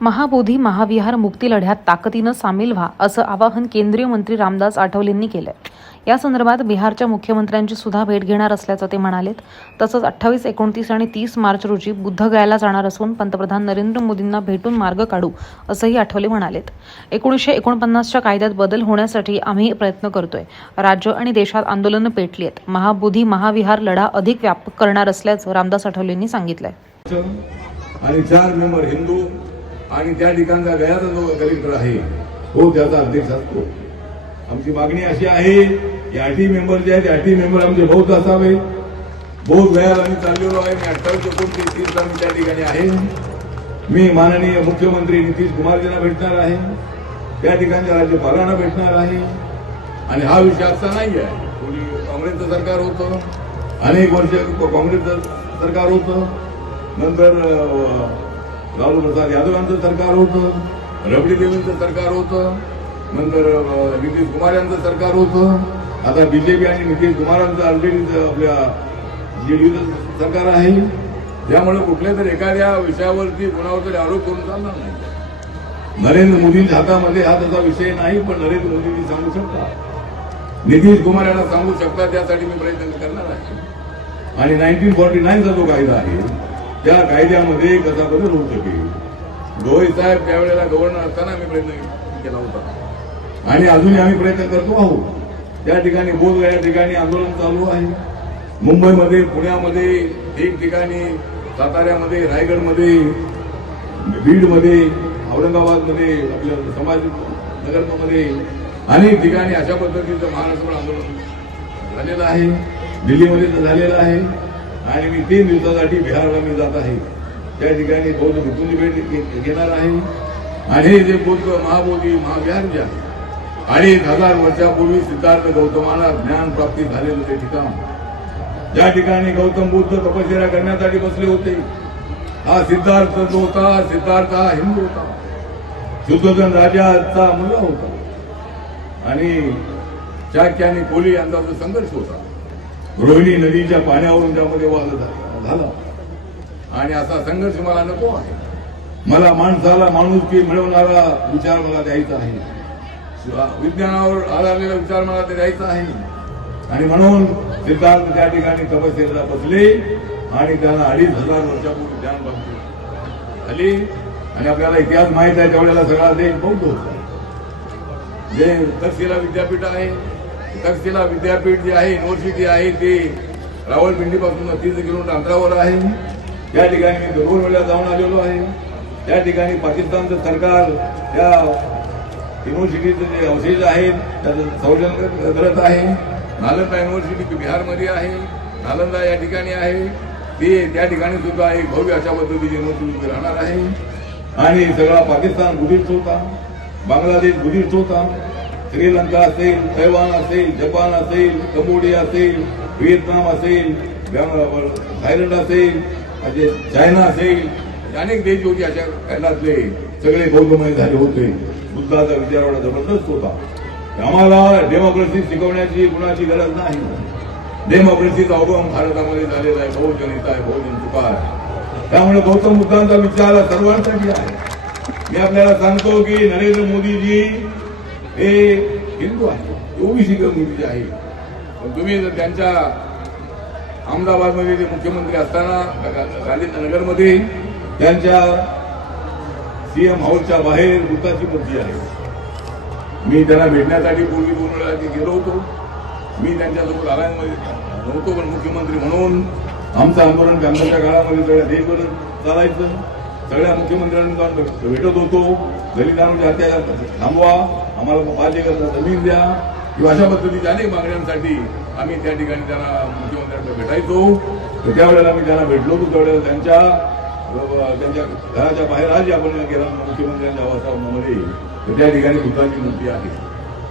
महाबोधी महाविहार मुक्ती लढ्यात ताकदीनं सामील व्हा असं आवाहन केंद्रीय मंत्री रामदास आठवलेंनी केलंय। या संदर्भात बिहारच्या मुख्यमंत्र्यांची सुद्धा भेट घेणार असल्याचं ते म्हणालेत। तसंच 28, 29 आणि 30 मार्च रोजी बुद्धगयाला जाणार असून पंतप्रधान नरेंद्र मोदींना भेटून मार्ग काढू असंही आठवले म्हणालेत। 1949च्या कायद्यात बदल होण्यासाठी आम्ही प्रयत्न करतोय। राज्य आणि देशात आंदोलनं पेटली आहेत। महाबोधी महाविहार लढा अधिक व्यापक करणार असल्याचं रामदास आठवलेंनी सांगितलंय। आणि 4 मेंबर हिंदू आणि त्या ठिकाणचा गयाचा जो कलेक्टर आहे तो त्याचा अध्यक्ष असतो। आमची मागणी अशी आहे की 8 मेंबर जे आहेत 8 मेंबर आमचे बौद्ध असावे। बौद्ध गयाला आम्ही चाललेलो आहे। मी 28, 29, 30 मी त्या ठिकाणी आहे। मी माननीय मुख्यमंत्री नितीश कुमारजींना भेटणार आहे। त्या ठिकाणच्या राज्यपालांना भेटणार आहे। आणि हा विषय असा नाही आहे पूर्वी काँग्रेसचं सरकार होतं, अनेक वर्ष काँग्रेसचं सरकार होतं, नंतर लालू प्रसाद यादव यांचं सरकार होतं, रबडी देवींचं सरकार होतं, नंतर नितीश कुमार यांचं सरकार होतं, आता बीजेपी आणि नितीश कुमारांचं ऑलरेडी आपल्या जेडीयूचं सरकार आहे। त्यामुळे कुठल्या तरी एखाद्या विषयावरती कुणावर तरी आरोप करून चालणार नाही। नरेंद्र मोदींच्या हातामध्ये हा तसा विषय नाही, पण नरेंद्र मोदींनी सांगू शकतात, नितीश कुमार यांना सांगू शकतात। त्यासाठी मी प्रयत्न करणार आहे। आणि 1949चा जो कायदा आहे त्या कायद्यामध्ये कसा बदल होऊ शकेल। गोयल साहेब त्यावेळेला गव्हर्नर असताना आम्ही प्रयत्न केला होता आणि अजूनही आम्ही प्रयत्न करतो आहोत। त्या ठिकाणी बोध या ठिकाणी आंदोलन चालू आहे। मुंबईमध्ये, पुण्यामध्ये, ठिकठिकाणी, साताऱ्यामध्ये, रायगडमध्ये, बीडमध्ये, औरंगाबादमध्ये, आपल्या संभाजीनगरमध्ये अनेक ठिकाणी अशा पद्धतीचं महाराष्ट्र आंदोलन झालेलं आहे। दिल्लीमध्ये तर झालेलं आहे। आणि मी 3 दिवसासाठी बिहारला मी जात आहे। त्या ठिकाणी बौद्ध भिक्खूंची भेट घेणार आहे। आणि जे बौद्ध महाबोधी महाविहार जे आहे 2500 वर्षापूर्वी सिद्धार्थ गौतमाला ज्ञान प्राप्ती झालेलं ते ठिकाण, ज्या ठिकाणी गौतम बुद्ध तपश्चर्या करण्यासाठी बसले होते, हा सिद्धार्थ जो होता, सिद्धार्थ हा हिंदू होता, शुद्धोधन राजाचा मुलगा होता आणि शाक्य आणि कोली यांचा जो संघर्ष होता रोहिणी नदीच्या पाण्यावरून त्यामध्ये वाद झाला। आणि असा संघर्ष मला नको आहे। मला माणसाला माणुसकी मिळवणारा विचार मला द्यायचा आहे, विज्ञानावर आधारलेला विचार मला द्यायचा आहे। आणि म्हणून सिद्धार्थ त्या ठिकाणी तपस्येला बसले आणि त्यांना 2500 वर्षापूर्वी ज्ञान प्राप्ती झाली। आणि आपल्याला इतिहास माहित आहे, त्यावेळेला सगळा देश बौद्ध होता। जे तक्षशिला विद्यापीठ आहे, तक्षशिला विद्यापीठ जे आहे, युनिव्हर्सिटी आहे, ते रावळपिंडीपासून 30 किलोमीटर अंतरावर आहे। त्या ठिकाणी मी 2 वेळा जाऊन आलेलो आहे। त्या ठिकाणी पाकिस्तानचं सरकार त्या युनिव्हर्सिटीचे जे अवशेष आहेत त्याचं संरक्षण करत आहे। नालंदा युनिव्हर्सिटी बिहारमध्ये आहे, नालंदा या ठिकाणी आहे, ते त्या ठिकाणी सुद्धा एक भव्य अशा पद्धतीची युनिव्हर्सिटी राहणार आहे। आणि सगळा पाकिस्तान बुद्धिस्ट होता, बांगलादेश बुद्धिस्ट होता, श्रीलंका असेल, तैवान असेल, जपान असेल, कंबोडिया असेल, व्हिएतनाम असेल, थायलंड असेल, चायना असेल, अनेक देश होते अशा काळातले सगळे बौद्धमय झाले होते। बुद्धाचा विचार एवढा जबरदस्त होता। आम्हाला डेमोक्रेसी शिकवण्याची कुणाची गरज नाही। डेमोक्रेसीचा उगम भारतामध्ये झालेला आहे, बहुजनिता आहे, बहुजन तुकार। त्यामुळे गौतम बुद्धांचा विचार सर्वांसाठी आहे। मी आपल्याला सांगतो की नरेंद्र मोदीजी हे हिंदू आहे, ओबीसी कम्युनिटी आहे। पण तुम्ही जर त्यांच्या अहमदाबादमध्ये ते मुख्यमंत्री असताना गांधीनगरमध्ये त्यांच्या सीएम हाऊसच्या बाहेर बुद्धाची मूर्ती आहे। मी त्यांना भेटण्यासाठी पूर्वी 2 वेळा गेलो होतो। मी त्यांच्यासोबत आलायमध्ये नव्हतो, पण मुख्यमंत्री म्हणून आमचं आंदोलन काँग्रेसच्या काळामध्ये सगळ्या देशभर चालायचं। सगळ्या मुख्यमंत्र्यांना जाऊन भेटत होतो। दलितांच्या हत्या थांबवा, आम्हाला 5 एकर जमीन द्या, किंवा अशा पद्धतीच्या अनेक मागण्यांसाठी आम्ही त्या ठिकाणी त्यांना मुख्यमंत्र्यांना भेटायचो। त्यावेळेला मी त्यांना भेटलो होतो, त्यावेळेला त्यांच्या घराच्या बाहेर आज आपण गेला मुख्यमंत्र्यांच्या आवासामध्ये, त्या ठिकाणी बुद्धाची मूर्ती आहे।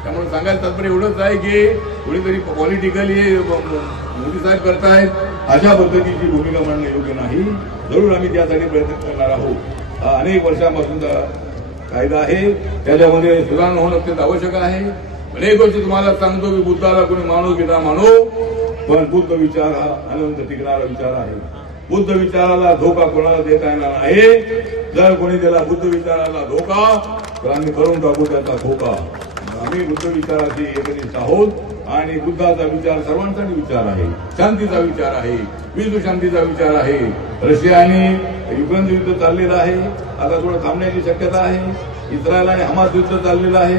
त्यामुळे सांगायचं तात्पर्य एवढंच आहे की कोणीतरी पॉलिटिकली मोदी साहेब करतायत अशा पद्धतीची भूमिका मांडणं योग्य नाही। जरूर आम्ही त्यासाठी प्रयत्न करणार आहोत। हा अनेक वर्षांपासूनचा कायदा आहे, त्याच्यामध्ये सुधारणा होणं अत्यंत आवश्यक आहे। पण एक गोष्ट तुम्हाला सांगतो की बुद्धाला कोणी माणूस घेता मानो, पण बुद्ध विचार हा अनंत टिकणारा विचार आहे। बुद्ध विचाराला धोका कोणाला देता येणार आहे. जर कोणी त्याला बुद्ध विचाराला धोका तर आम्ही करून टाकू त्याचा धोका. आम्ही बुद्ध विचाराची एकनिष्ठ आहोत आणि बुद्धाचा विचार सर्वांसाठी विचार आहे, शांतीचा विचार आहे, विश्व शांतीचा विचार आहे. रशिया आणि युक्रेन युद्ध चाललेलं आहे, आता थोडं थांबण्याची शक्यता आहे. इस्रायल आणि हमास युद्ध चाललेलं आहे.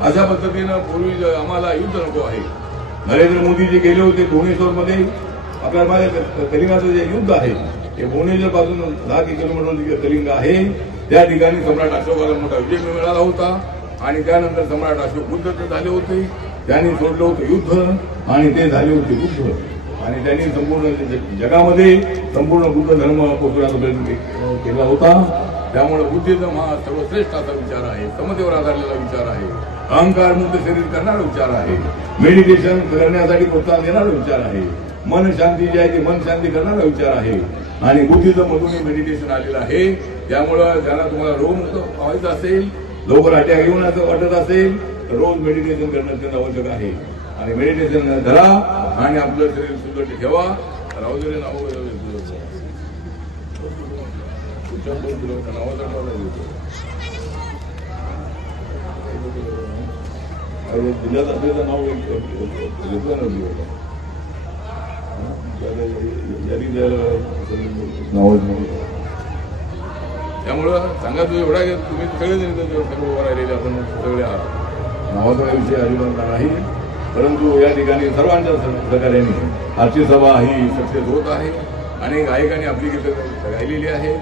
अशा पद्धतीनं पूर्वी आम्हाला युद्ध नको आहे. नरेंद्र मोदी जे गेले होते भुवनेश्वरमध्ये, आपल्याला माझ्या कलिंगाचं जे युद्ध आहे ते भुवनेश्वर पासून 10 किलोमीटर कलिंग आहे. त्या ठिकाणी सम्राट अशोकाला मोठा विजय मिळाला होता आणि त्यानंतर सम्राट अशोक बुद्ध झाले होते. त्यांनी सोडलं होतं युद्ध आणि ते झाले होते बुद्ध आणि त्यांनी संपूर्ण जगामध्ये संपूर्ण बुद्ध धर्म पोचवण्याचा प्रयत्न केला होता. त्यामुळे बुद्धिझम हा सर्वश्रेष्ठ असा विचार आहे, समतेवर आधारलेला विचार आहे, अहंकार मुक्त शरीर करणारा विचार आहे, मेडिटेशन करण्यासाठी प्रोत्साहन देणारा विचार आहे, मन शांती जी आहे ती मन शांती करणारा विचार आहे आणि बुद्धिझम मधून मेडिटेशन आलेलं आहे. त्यामुळं ज्यांना तुम्हाला रोगमुक्त व्हायचं असेल, लवकर अटॅक येऊन असं वाटत असेल तर रोज मेडिटेशन करणं त्यांना आवश्यक आहे आणि मेडिटेशन करा आणि आपलं शरीर सुदृढ ठेवा. राहुदेव नाव जिल्ह्यात असलेलं नाव त्यामुळं सांगा तू एवढा तुम्ही सगळे सर्व उभं राहिलेले आपण सगळ्या नावाचा विषय अजिबात नाही. परंतु या ठिकाणी सर्वांच्या सहकार्याने आजची सभा ही सक्सेस होत आहे. अनेक गायकांनी आपली गीतं गायलेली आहे.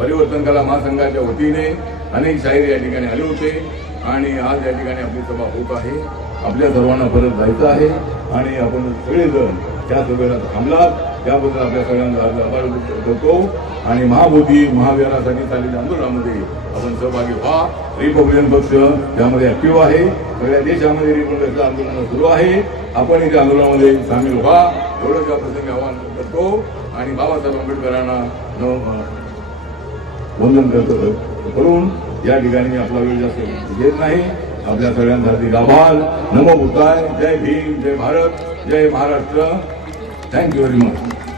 परिवर्तन कला महासंघाच्या वतीने अनेक शाहीर या ठिकाणी आले होते आणि आज या ठिकाणी आपली सभा होत आहे. आपल्या सर्वांना परत जायचं आहे आणि आपण सगळेजण त्या सभेला थांबलात त्याबद्दल आपल्या सगळ्यांचा आभार करतो आणि महाबोधी महाविहारासाठी चाललेल्या आंदोलनामध्ये आपण सहभागी व्हा. रिपब्लिकन पक्ष त्यामध्ये ऍक्टिव्ह आहे. सगळ्या देशामध्ये रिपब्लिकन आंदोलन सुरू आहे. आपण त्या आंदोलनामध्ये सामील व्हा एवढं त्या प्रसंगी आवाहन करतो आणि बाबासाहेब आंबेडकरांना वंदन करून या ठिकाणी आपला वेळ जास्त घेत नाही. आपल्या सगळ्यांसाठी आभार. नमो बुद्धाय. जय भीम, जय भारत, जय महाराष्ट्र. Thank you very much.